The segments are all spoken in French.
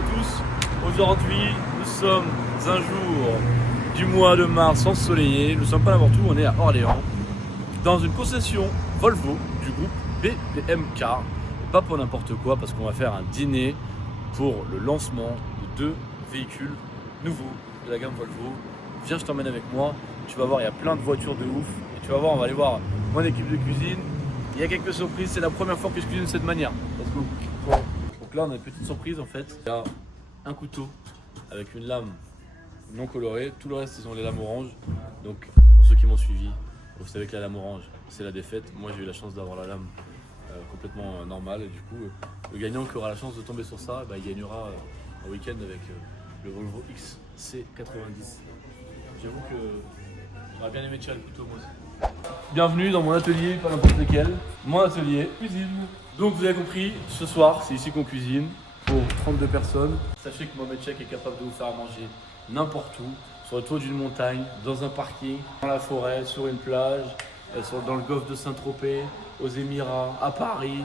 à tous. Aujourd'hui, nous sommes un jour du mois de mars ensoleillé. Nous ne sommes pas n'importe où, on est à Orléans, dans une concession Volvo du groupe BPM Car. Et pas pour n'importe quoi, parce qu'on va faire un dîner pour le lancement de 2 véhicules nouveaux de la gamme Volvo. Viens, je t'emmène avec moi. Tu vas voir, il y a plein de voitures de ouf. Et tu vas voir, on va aller voir mon équipe de cuisine. Il y a quelques surprises, c'est la première fois que je cuisine de cette manière. Let's go. Donc là, on a une petite surprise en fait. Il y a un couteau avec une lame non colorée. Tout le reste, ils ont les lames oranges. Donc, pour ceux qui m'ont suivi, vous savez que la lame orange, c'est la défaite. Moi, j'ai eu la chance d'avoir la lame complètement normale. Et du coup, le gagnant qui aura la chance de tomber sur ça, il gagnera un week-end avec le Volvo XC90. J'avoue que j'aurais bien aimé tirer le couteau moi aussi. Bienvenue dans mon atelier, pas n'importe lequel. Mon atelier cuisine. Donc vous avez compris, ce soir, c'est ici qu'on cuisine pour 32 personnes. Sachez que Mohamed Chek est capable de vous faire à manger n'importe où, sur le toit d'une montagne, dans un parking, dans la forêt, sur une plage, dans le golfe de Saint-Tropez, aux Émirats, à Paris,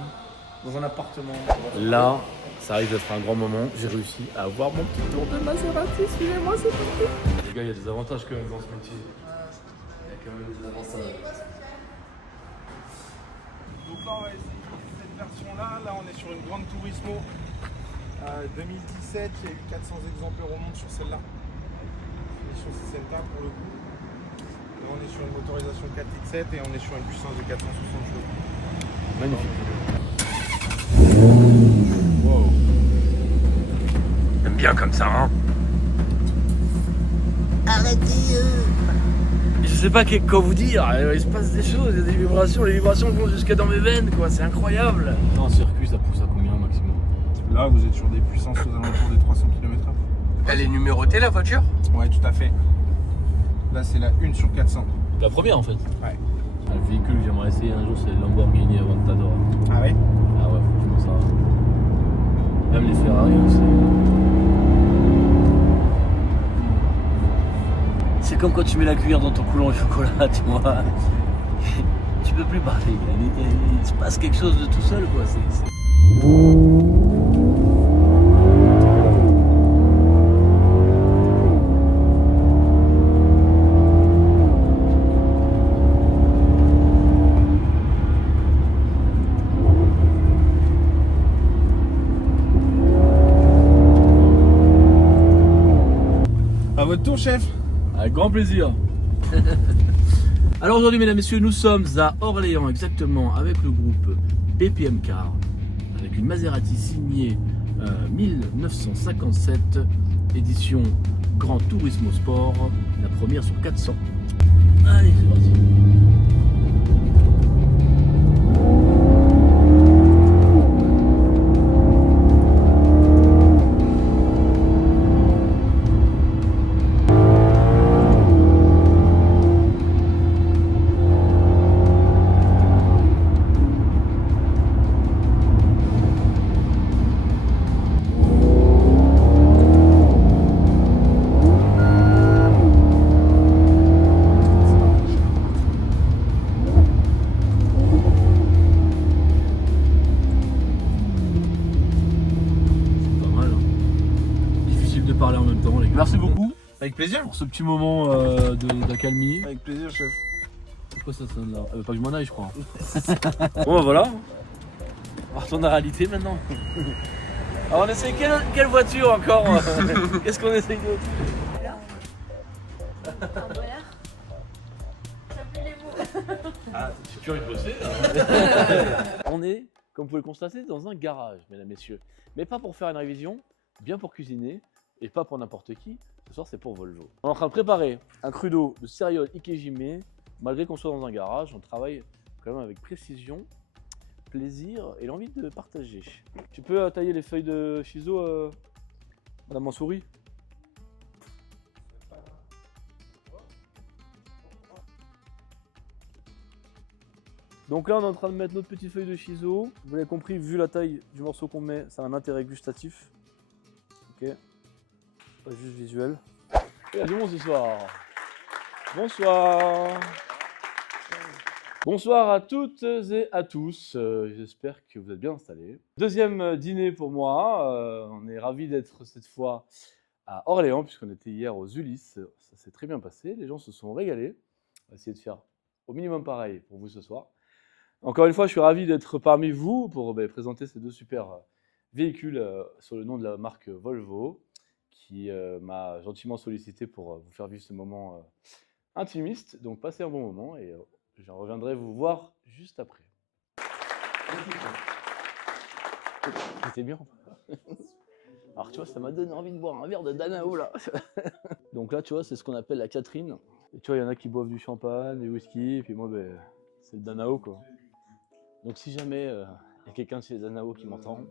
dans un appartement. Là, ça arrive d'être un grand moment. J'ai réussi à avoir mon petit tour de Maserati. Suivez-moi, c'est parti. Les gars, il y a des avantages quand même dans ce métier. Il y a quand même des avantages. Donc là, on va essayer cette version-là. Là, on est sur une grande Turismo 2017. Il y a eu 400 exemplaires au monde sur celle-là. Sur celle-là pour le coup. Là, on est sur une motorisation 4.7 et on est sur une puissance de 460 chevaux. Magnifique. Wow. J'aime bien comme ça, hein. Arrêtez. Je sais pas quoi vous dire, il se passe des choses, il y a des vibrations, les vibrations vont jusqu'à dans mes veines, quoi, c'est incroyable. En circuit, ça pousse à combien maximum? Là, vous êtes sur des puissances aux alentours des 300 km/h. Elle est numérotée la voiture? Ouais, tout à fait. Là, c'est la 1 sur 400. La première en fait. Ouais. Le véhicule que j'aimerais essayer un jour, c'est le Lamborghini Aventador. Ah ouais? Ah ouais, franchement, ça. Même les Ferrari aussi. C'est comme quand tu mets la cuillère dans ton coulant au chocolat, tu vois. Tu peux plus parler, il se passe quelque chose de tout seul, quoi. À votre tour, chef. Avec grand plaisir. Alors aujourd'hui, mesdames, messieurs, nous sommes à Orléans exactement avec le groupe BPM Car, avec une Maserati signée 1957, édition Grand Turismo Sport, la première sur 400. Allez, c'est parti. Parler en même temps, les gars. Merci beaucoup Avec plaisir. pour ce petit moment d'accalmie. Avec plaisir, chef. Pourquoi ça sonne là? Pas que je m'en aille, je crois. Bon, bah voilà. On retourne à la réalité maintenant. Alors, on essaye quelle voiture encore? Qu'est-ce qu'on essaye d'autre? Ah, c'est curieux de bosser là. On est, comme vous pouvez le constater, dans un garage, mesdames, messieurs. Mais pas pour faire une révision, bien pour cuisiner. Et pas pour n'importe qui, ce soir c'est pour Volvo. On est en train de préparer un crudo de céréales Ikejime. Malgré qu'on soit dans un garage, on travaille quand même avec précision, plaisir et l'envie de partager. Tu peux tailler les feuilles de shiso, Madame Mansouri? Donc là on est en train de mettre notre petite feuille de shiso. Vous l'avez compris, vu la taille du morceau qu'on met, ça a un intérêt gustatif. Ok. Pas juste visuel. Il y a du monde ce soir. Bonsoir. Bonsoir à toutes et à tous, j'espère que vous êtes bien installés. Deuxième dîner pour moi, on est ravis d'être cette fois à Orléans puisqu'on était hier aux Ulysses, ça s'est très bien passé, les gens se sont régalés. On va essayer de faire au minimum pareil pour vous ce soir. Encore une fois, je suis ravi d'être parmi vous pour présenter ces deux super véhicules sur le nom de la marque Volvo qui m'a gentiment sollicité pour vous faire vivre ce moment intimiste. Donc passez un bon moment et je reviendrai vous voir juste après. C'était bien. Alors tu vois, ça m'a donné envie de boire un verre de Danao là. Donc là, tu vois, c'est ce qu'on appelle la Catherine. Et tu vois, il y en a qui boivent du champagne, du whisky, et puis moi, c'est le Danao quoi. Donc si jamais il y a quelqu'un de chez Danao qui m'entend,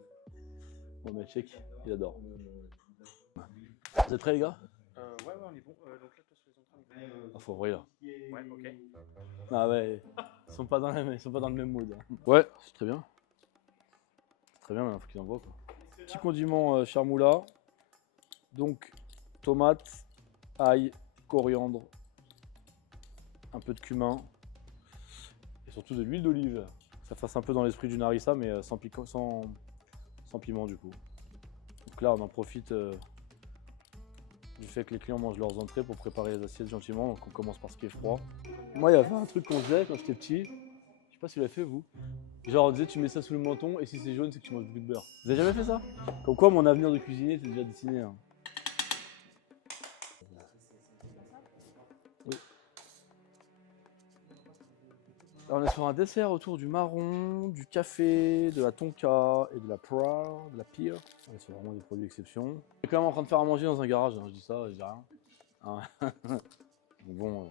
bon check, il adore. Vous êtes prêts les gars? Ouais, on est bon. Donc là, toi, sur les entrées, Ah, faut ouvrir là. ouais, ok. Ah ouais, ils sont pas dans le même mood. Ouais, c'est très bien. Très bien, maintenant faut qu'ils envoient quoi. Petit condiment charmoula. Donc tomate, ail, coriandre, un peu de cumin et surtout de l'huile d'olive. Ça fasse un peu dans l'esprit d'une harissa mais sans piment du coup. Donc là on en profite du fait que les clients mangent leurs entrées pour préparer les assiettes gentiment, donc on commence par ce qui est froid. Moi il y avait un truc qu'on faisait quand j'étais petit, je sais pas si vous l'avez fait vous. Genre on disait tu mets ça sous le menton et si c'est jaune c'est que tu manges beaucoup de beurre. Vous avez jamais fait ça? Comme quoi mon avenir de cuisinier c'est déjà dessiné. Hein. Oui. Alors on est sur un dessert autour du marron, du café, de la tonka et de la poire, de la pire. Ouais, c'est vraiment des produits d'exception. On est quand même en train de faire à manger dans un garage, hein, je dis ça, je dis rien. Hein. Donc bon, en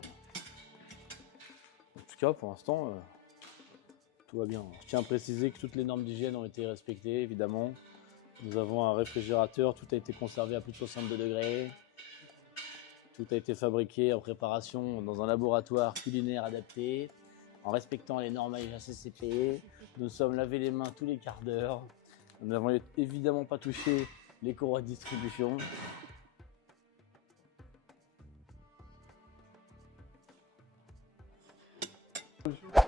tout cas pour l'instant, tout va bien. Je tiens à préciser que toutes les normes d'hygiène ont été respectées, évidemment. Nous avons un réfrigérateur, tout a été conservé à plus de 62 degrés. Tout a été fabriqué en préparation dans un laboratoire culinaire adapté, en respectant les normes HACCP. Nous sommes lavés les mains tous les quarts d'heure. Nous n'avons évidemment pas touché les courroies de distribution.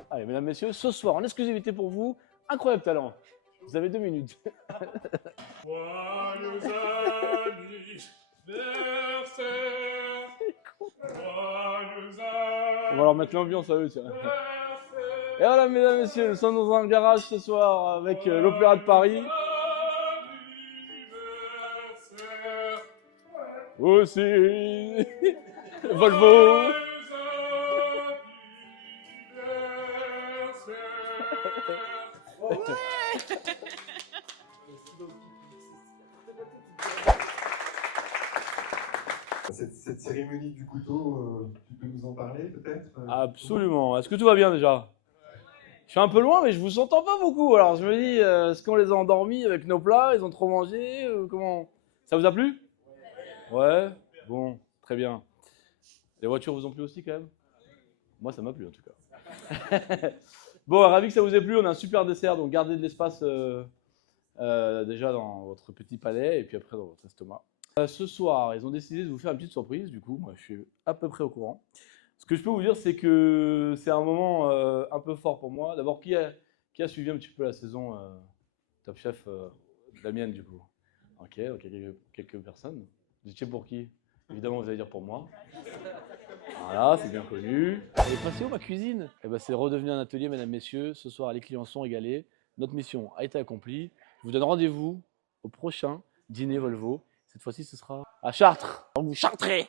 Allez, mesdames, messieurs, ce soir, en exclusivité pour vous, incroyable talent. Vous avez 2 minutes. Joyeux anniversaire. On va leur mettre l'ambiance à eux, tiens. Et voilà, mesdames, messieurs, nous sommes dans un garage ce soir avec l'Opéra de Paris. Aussi Volvo. Cette cérémonie du couteau, tu peux nous en parler peut-être? Absolument. Est-ce que tout va bien déjà? Je suis un peu loin, mais je vous entends pas beaucoup. Alors je me dis, est-ce qu'on les a endormis avec nos plats? Ils ont trop mangé? Comment? Ça vous a plu? Ouais. Bon, très bien. Les voitures vous ont plu aussi quand même? Moi, ça m'a plu en tout cas. Bon, ravi que ça vous ait plu. On a un super dessert, donc gardez de l'espace déjà dans votre petit palais et puis après dans votre estomac. Ce soir, ils ont décidé de vous faire une petite surprise. Du coup, moi, je suis à peu près au courant. Ce que je peux vous dire, c'est que c'est un moment un peu fort pour moi. D'abord, qui a suivi un petit peu la saison Top Chef, la mienne du coup? Ok, quelques personnes. Vous étiez pour qui? Évidemment, vous allez dire pour moi. Voilà, c'est bien connu. Elle est passée où ma cuisine? Eh ben, c'est redevenu un atelier, mesdames, messieurs. Ce soir, les clients sont régalés. Notre mission a été accomplie. Je vous donne rendez-vous au prochain dîner Volvo. Cette fois-ci, ce sera à Chartres. Donc vous chartrez.